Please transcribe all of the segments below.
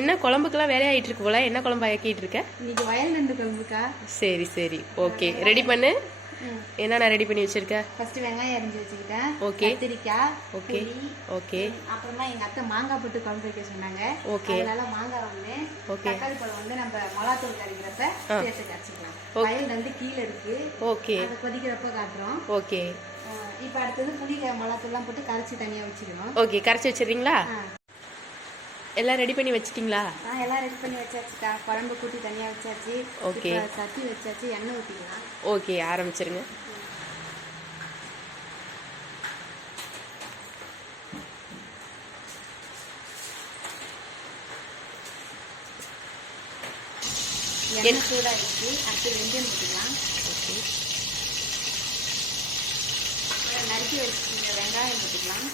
என்ன குழம்புக்கெல்லாம் வேலையாயிட்டு இருக்கு போல? என்ன குழம்பு ஆக்கிட்டு இருக்க? இன்னைக்கு வயல் நண்டு குழம்புக்கா. சரி சரி, ஓகே, ரெடி பண்ணு. என்னென்ன ரெடி பண்ணி வச்சிருக்க? ஃபர்ஸ்ட் வெங்காயம் அரிஞ்சு வச்சுக்கிட்டேன். ஓகே, கத்திரிக்காய், ஓகே ஓகே. அப்புறமா எங்க அத்தை மாங்காய் போட்டு குழம்பு வைக்க சொன்னாங்க. ஓகே, அதனால மாங்காய் ஒன்று, தக்காளி பழம் வந்து நம்ம மிளகாத்தூள் கரைக்கிறப்ப சேர்த்து கரைச்சிக்கலாம். வயல் நண்டு கீழே இருக்கு. ஓகே, அதை கொதிக்கிறப்ப காட்டுறோம். ஓகே. இப்போ அடுத்தது புளி மிளகாத்தூள்லாம் போட்டு கரைச்சி தனியாக வச்சுக்கணும். ஓகே, கரைச்சி வச்சிடுறீங்களா? எல்லாம் ரெடி பண்ணி வச்சிட்டிங்களா? எல்லாம் ரெடி பண்ணி வச்சாச்சுக்கா. குழம்பு கூட்டி தனியாக வச்சாச்சு. ஓகே, சட்டி வச்சாச்சு. எண்ணெய் ஊற்றிக்கலாம். ஓகே, ஆரம்பிச்சிருங்க. எண்ணெய் சூடாகிடுச்சு. அடுத்து வெந்தயம் போட்டுக்கலாம். ஓகே, நறுக்கி வச்சுருக்க வெங்காயம் போட்டுக்கலாம்.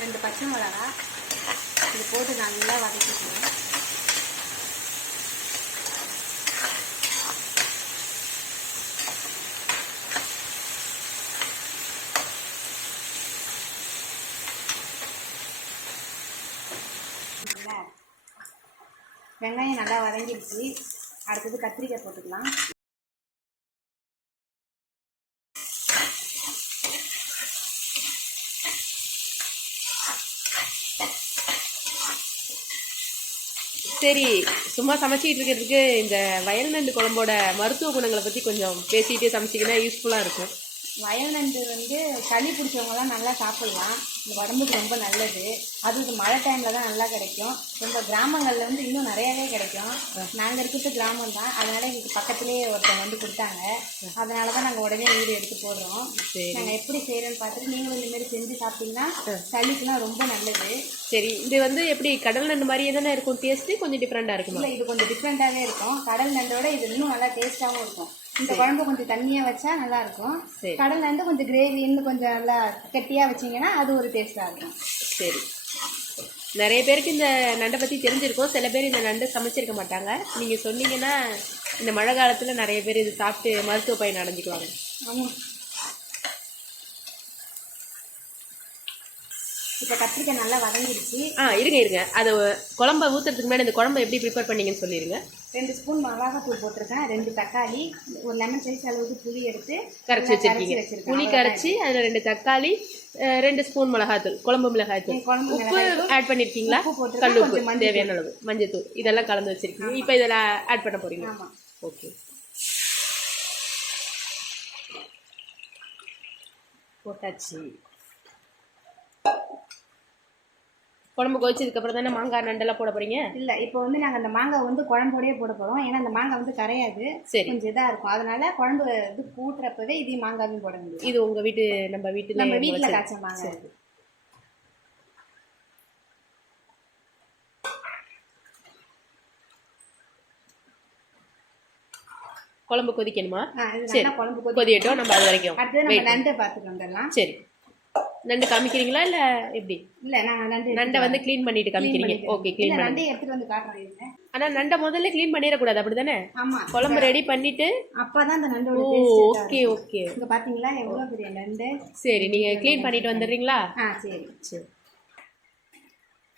ரெண்டு பச்சை மிளகா இது போட்டு நல்லா வதக்கிக்கணும். வெங்காயம் நல்லா வதங்கிடுச்சு. அடுத்தது கத்திரிக்காய் போட்டுக்கலாம். சரி, சும்மா சமைச்சிட்டு இருக்கிறதுக்கு இந்த வயல் நண்டு குழம்போட மருத்துவ குணங்களை பற்றி கொஞ்சம் பேசிகிட்டே சமைச்சிங்கன்னா யூஸ்ஃபுல்லாக இருக்கும். வயல் நண்டு வந்து சளி பிடிச்சவங்கலாம் நல்லா சாப்பிட்லாம். இந்த உடம்புக்கு ரொம்ப நல்லது. அது மழை டைமில் தான் நல்லா கிடைக்கும். ரொம்ப கிராமங்களில் வந்து இன்னும் நிறையாவே கிடைக்கும். நாங்கள் இருக்கிறது கிராமம் தான். அதனால் எங்களுக்கு பக்கத்துலேயே ஒருத்தவங்க வந்து கொடுத்தாங்க. அதனால தான் நாங்கள் உடனே வீடு எடுத்து போடுறோம். நாங்கள் எப்படி செய்கிறோன்னு பார்த்துட்டு நீங்களும் இந்தமாரி செஞ்சு சாப்பிட்டீங்கன்னா சளிக்குலாம் ரொம்ப நல்லது. சரி, இது வந்து எப்படி கடல் நண்டு மாதிரியே தானே இருக்கும்? டேஸ்ட்டு கொஞ்சம் டிஃப்ரெண்ட்டாக இருக்கும். இல்லை, இது கொஞ்சம் டிஃப்ரெண்ட்டாகவே இருக்கும். கடல் நண்டோட இது இன்னும் நல்லா டேஸ்ட்டாகவும் இருக்கும். இந்த குழம்பு கொஞ்சம் தண்ணியாக வச்சா நல்லா இருக்கும். கடல் நண்டு கொஞ்சம் கிரேவி இன்னும் கொஞ்சம் நல்லா கெட்டியாக வச்சிங்கன்னா அது ஒரு டேஸ்ட்டாக இருக்கும். சரி, நிறைய பேருக்கு இந்த நண்டை பற்றி தெரிஞ்சிருக்கும். சில பேர் இந்த நண்டை சமைச்சிருக்க மாட்டாங்க. நீங்கள் சொன்னீங்கன்னா இந்த மழை காலத்தில் நிறைய பேர் இது சாப்பிட்டு மருத்துவ பயன் அடைஞ்சிக்குவாங்க. ஆமாம். இப்போ கத்திரிக்காய் நல்லா வதங்கிடுச்சு. இருங்க, அதை குழம்பை ஊற்றுறதுக்கு முன்னாடி இந்த குழம்பை எப்படி ப்ரிப்பேர் பண்ணீங்கன்னு சொல்லிடுங்க. 2 ஸ்பூன் மிளகாத்தூள் போட்டிருக்கேன். 2 தக்காளி, ஒரு லெமன் சைஸ் அளவுக்கு புளி எடுத்து கரைச்சி வச்சிருக்கீங்க. புளி கரைச்சி அதில் 2 தக்காளி, 2 ஸ்பூன் மிளகாத்தூள், குழம்பு மிளகாய்த்தூள், உப்பு ஆட் பண்ணியிருக்கீங்களா? கல் உப்பு, தேவையான அளவு, மஞ்சத்தூள், இதெல்லாம் கலந்து வச்சிருக்கீங்க. இப்போ இதில் ஆட் பண்ண போறீங்க. ஆமாம். ஓகே, போட்டாச்சு. குழம்பு கொதிச்சதுக்கப்புறம் தானே மாங்காய் நண்டெல்லாம் போட போறீங்க? இல்லை, இப்போ வந்து நாங்கள் அந்த மாங்காய் வந்து குழம்போடையே போட போகிறோம். ஏன்னா அந்த மாங்காய் வந்து கரையாது. சரி, கொஞ்சம் இதாக இருக்கும். அதனால குழம்பு இது கூட்டுறப்பவே இதையும் மாங்காயும் போட முடியும். இது உங்கள் வீட்டு நம்ம வீட்டில் காய்ச்ச மாங்காய். குழம்பு கொதிக்கணுமா? சரி, குழம்பு கொதியட்டும். நம்ம அது வரைக்கும் அடுத்து நம்ம நண்டை பார்த்துட்டு வந்துடலாம். சரி, நண்டு காமிக்கிறீங்களா இல்லை எப்படி? இல்லை, நாங்கள் நண்டை வந்து க்ளீன் பண்ணிட்டு காமிக்கிறீங்க. ஓகே, க்ளீன் பண்ணி நண்டை எடுத்துட்டு வந்து காட்டுறோம். ஆனால் நண்டை முதல்ல க்ளீன் பண்ணிடக்கூடாது, அப்படி தானே? ஆமாம், குழம்பு ரெடி பண்ணிட்டு அப்போ தான் அந்த நண்டோட ஓகே ஓகே. இங்கே பார்த்தீங்களா எவ்வளோ பெரிய நண்டு. சரி, நீங்கள் க்ளீன் பண்ணிட்டு வந்துடுறீங்களா? சரி சரி.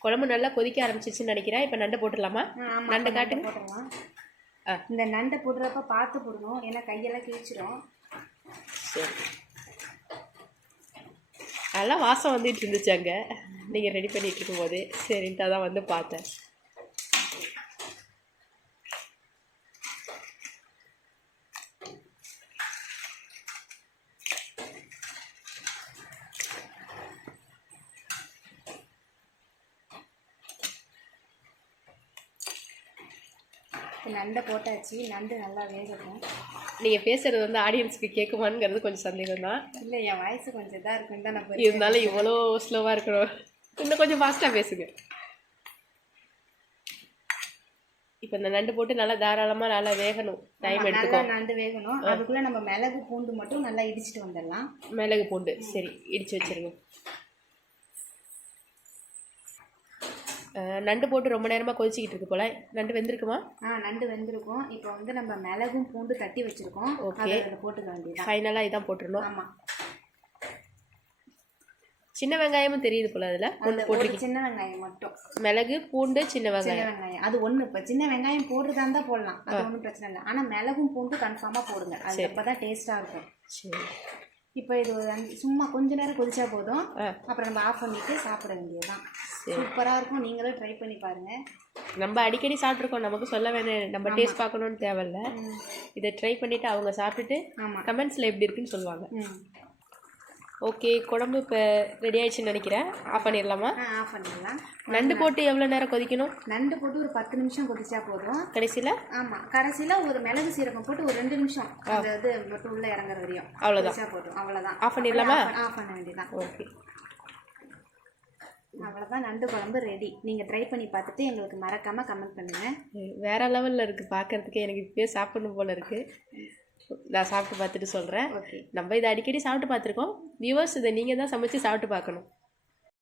குழம்பு நல்லா கொதிக்க ஆரம்பிச்சிச்சுன்னு நினைக்கிறேன். இப்போ நண்டை போட்டுடலாமா? நண்டை காட்டுங்க. போட்டுடலாம். இந்த நண்டை போடுறப்ப பார்த்து போடணும், ஏன்னா கையெல்லாம் கிழிச்சிடும். சரி, அதெல்லாம் வாசம் வந்துட்டு இருந்துச்சு அங்கே நீங்கள் ரெடி பண்ணிட்டு இருக்கும்போது. சரின்ட்டு அதான் வந்து பார்த்தேன். நண்டை போட்டாச்சு. நண்டு நல்லா வேகட்டும். நீங்கள் பேசுகிறது வந்து ஆடியன்ஸுக்கு கேட்குமாங்கிறது கொஞ்சம் சந்தேகம் தான். இல்லை, என் வயசு கொஞ்சம் இதாக இருக்குன்னு தான் நான் இருந்தாலும் இவ்வளோ ஸ்லோவாக இருக்கணும். இன்னும் கொஞ்சம் ஃபாஸ்ட்டாக பேசுங்க. இப்போ இந்த நண்டு போட்டு நல்லா தாராளமாக நல்லா வேகணும். டைம் எடுத்துக்கும். நண்டு வேகணும். அதுக்குள்ளே நம்ம மிளகு பூண்டு மட்டும் நல்லா இடிச்சிட்டு வந்துடலாம். மிளகு பூண்டு சரி, இடித்து வச்சுருங்க. நண்டு போட்டு ரொம்ப நேரமாக கொதிச்சிக்கிட்டு இருக்கு போல். நண்டு வெந்திருக்குமா? நண்டு வெந்திருக்கும். இப்போ வந்து நம்ம மிளகும் பூண்டு தட்டி வச்சுருக்கோம். ஓகே, அதை போட்டுக்க வேண்டியது. ஃபைனலாக இதான் போட்டுருணும். ஆமாம், சின்ன வெங்காயமும் தெரியுது போல். அதில் ஒன்று போட்டுருக்கு. சின்ன வெங்காயம் மட்டும். மிளகு பூண்டு சின்ன வெங்காயம் அது ஒன்று. இப்போ சின்ன வெங்காயம் போடுறதா இருந்தால் போடலாம், அது ஒன்றும் பிரச்சனை இல்லை. ஆனால் மிளகும் பூண்டு கன்ஃபார்மாக போடுங்க, அது அப்போ தான் டேஸ்ட்டாக இருக்கும். சரி, இப்போ இது சும்மா கொஞ்ச நேரம் கொதிச்சா போதும். அப்புறம் நம்ம ஆஃப் பண்ணிட்டு சாப்பிட வேண்டியதுதான். சூப்பராக இருக்கும். நீங்களும் ட்ரை பண்ணி பாருங்க. நம்ம அடிக்கடி சாப்பிட்ருக்கோம், நமக்கு சொல்ல வேணும், நம்ம டேஸ்ட் பார்க்கணுன்னு தேவையில்ல. இதை ட்ரை பண்ணிவிட்டு அவங்க சாப்பிட்டுட்டு கமெண்ட்ஸில் எப்படி இருக்குன்னு சொல்லுவாங்க. ஓகே, குழம்பு இப்போ ரெடி ஆயிடுச்சுன்னு நினைக்கிறேன். ஆஃப் பண்ணிடலாமா? ஆஃப் பண்ணிடலாம். நண்டு போட்டு எவ்வளோ நேரம் கொதிக்கணும்? நண்டு போட்டு ஒரு 10 நிமிஷம் கொதிச்சா போதும். கடைசியில்? ஆமாம், கடைசியில் ஒரு மிளகு சீரகம் போட்டு ஒரு 2 நிமிஷம் அந்த இது மட்டும் உள்ளே இறங்குற வரையும் அவ்வளோதான் போதும். அவ்வளோதான். ஆஃப் பண்ணிடலாமா? ஆஃப் பண்ண வேண்டியதான். ஓகே, அவ்வளோதான். நண்டு குழம்பு ரெடி. நீங்கள் ட்ரை பண்ணி பார்த்துட்டு எங்களுக்கு மறக்காமல் கமெண்ட் பண்ணுங்கள். வேறு லெவலில் இருக்குது பார்க்குறதுக்கு. எனக்கு இப்போயே சாப்பிடணும் போல் இருக்குது. நான் சாப்பிட்டு பார்த்துட்டு சொல்கிறேன். நம்ம இதை அடிக்கடி சாப்பிட்டு பார்த்துருக்கோம். வியூவர்ஸ், இதை நீங்கள் தான் சமைச்சு சாப்பிட்டு பார்க்கணும்.